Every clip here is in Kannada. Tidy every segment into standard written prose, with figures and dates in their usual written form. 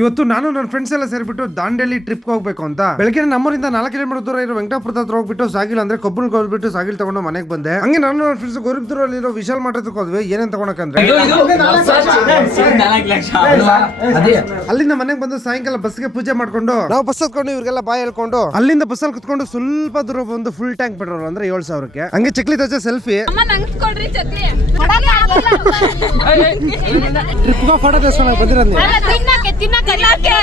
ಇವತ್ತು ನಾನು ನನ್ನ ಫ್ರೆಂಡ್ಸ್ ಎಲ್ಲ ಸೇರಿಬಿಟ್ಟು ದಾಂಡೇಲಿ ಟ್ರಿಪ್ ಹೋಗ್ಬೇಕು ಅಂತ ಬೆಳಗ್ಗೆ ನಮ್ಮೂರಿಂದ 4 ಕಿಲೋಮೀಟರ್ ದೂರ ಇರೋ ವೆಂಕಟಾಪುರದ ಹತ್ರ ಹೋಗ್ಬಿಟ್ಟು ಸಾಗಿಲ್ ಅಂದ್ರೆ ಕೊಬ್ಬರಿ ಹೋಗ್ಬಿಟ್ಟು ಸಾಗಿಲ್ ತಗೊಂಡು ಮನೆಗೆ ಬಂದೆ. ಹಂಗೆ ನಾನು ನನ್ನ ಫ್ರೆಂಡ್ಸ್ ಗೋರಿಬಿದೂರಲ್ಲಿರೋ ವಿಶಾಲ್ ಮಾರ್ಟ್ ಹೋದ್ವಿ. ಏನೇನ್ ತಗೊಳಕಂದ್ರೆ ಅಲ್ಲಿಂದ ಮನೆಗೆ ಬಂದು ಸಾಯಂಕಾಲ ಬಸ್ಗೆ ಪೂಜೆ ಮಾಡ್ಕೊಂಡು ನಾವು ಬಸ್ ಹತ್ಕೊಂಡು ಇವ್ರಿಗೆಲ್ಲ ಬಾಯ್ ಹೇಳ್ಕೊಂಡು ಅಲ್ಲಿಂದ ಬಸ್ಸಲ್ಲಿ ಕುತ್ಕೊಂಡು ಸ್ವಲ್ಪ ದೂರ ಬಂದು ಫುಲ್ ಟ್ಯಾಂಕ್ ಪೆಟ್ರೋಲ್ ಅಂದ್ರೆ 7,000ಕ್ಕೆ. ಹಂಗೆ ಚಕ್ಲಿ ತಜ ಸೆಲ್ಫಿ ಫೋಟೋ ತೆಗೆಸ್ಕೊಂಡು ಬಂದಿರೋದು.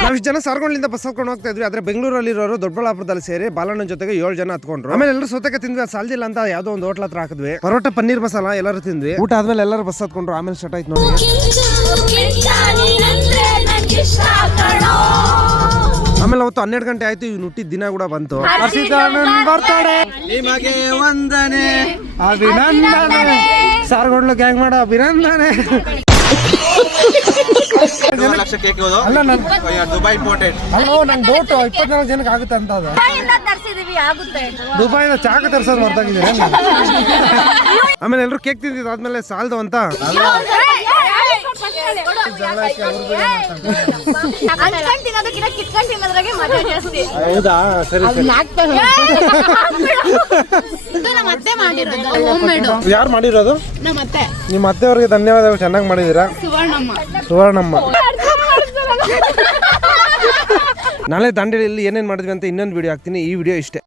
ನಾವು ಇಷ್ಟು ಜನ ಸಾರ್ಗೊಂಡ್ಲಿಂದ ಬಸ್ ಹತ್ಕೊಂಡು ಹೋಗ್ತಾ ಇದ್ವಿ. ಆದ್ರೆ ಬೆಂಗಳೂರಲ್ಲಿರೋರು ದೊಡ್ಡಬಳ್ಳಾಪುರದಲ್ಲಿ ಸೇರಿ ಬಾಲಣ್ಣನ ಜೊತೆಗೆ 7 ಜನ ಹತ್ಕೊಂಡ್ರು. ಆಮೇಲೆ ಎಲ್ಲರೂ ಸೌತೆಕಾಯಿ ತಿಂದ್ವಿ. ಸಾಲ್ದಿಲ್ಲ ಅಂತ ಯಾವ್ದೋ ಒಂದು ಹೋಟ್ಲ ಹತ್ರ ಹಾಕಿದ್ವಿ. ಪರೋಟ ಪನ್ನೀರ್ ಮಸಾಲ ಎಲ್ಲರೂ ತಿಂದ್ವಿ. ಊಟ ಆದ್ಮೇಲೆ ಎಲ್ಲರೂ ಬಸ್ ಹತ್ಕೊಂಡ್ರು. ಆಮೇಲೆ ಸ್ಟಾರ್ಟ್ ಆಯ್ತು ನೋಡಿ. ಆಮೇಲೆ ಅವತ್ತು 12 ಗಂಟೆ ಆಯ್ತು. ಇವ್ನು ಹುಟ್ಟಿದ ದಿನ ಕೂಡ ಬಂತು. ನಿಮಗೆ ವಂದನೆ ಅಭಿನಂದನೆ ಸಾರ್ಗೊಂಡ್ಲು ಗ್ಯಾಂಗ್ ಮಾಡೋ ಅಭಿನಂದನೆ. ಅಲ್ಲ ದುಬೈ ಇಂಪೋರ್ಟೆಡ್ ಅಲ್ಲ ನಂಗೆ ಡೌಟ್ 24 ಜನಕ್ಕೆ ಆಗುತ್ತೆ ಅಂತ. ಅದು ದುಬೈನ ಚಾಕ ತರ್ಸೋದು ಹೊರತಾಗಿದ್ದೀರ. ಆಮೇಲೆ ಎಲ್ಲರೂ ಕೇಕ್ ತಿಂದಿದ್ದು ಆದ್ಮೇಲೆ ಸಾಲ್ದು ಅಂತ ಹೌದಾ ಸರಿ ಯಾರು ಮಾಡಿರೋದು? ನಿಮ್ಮ ಅತ್ತೆಯವ್ರಿಗೆ ಧನ್ಯವಾದಗಳು. ಚೆನ್ನಾಗಿ ಮಾಡಿದೀರಾ ಸುವರ್ಣಮ್ಮ. ನಾಳೆ ದಾಂಡೇಲಿಯಲ್ಲಿ ಏನೇನ್ ಮಾಡಿದ್ವಿ ಅಂತ ಇನ್ನೊಂದು ವಿಡಿಯೋ ಹಾಕ್ತೀನಿ. ಈ ವಿಡಿಯೋ ಇಷ್ಟೇ.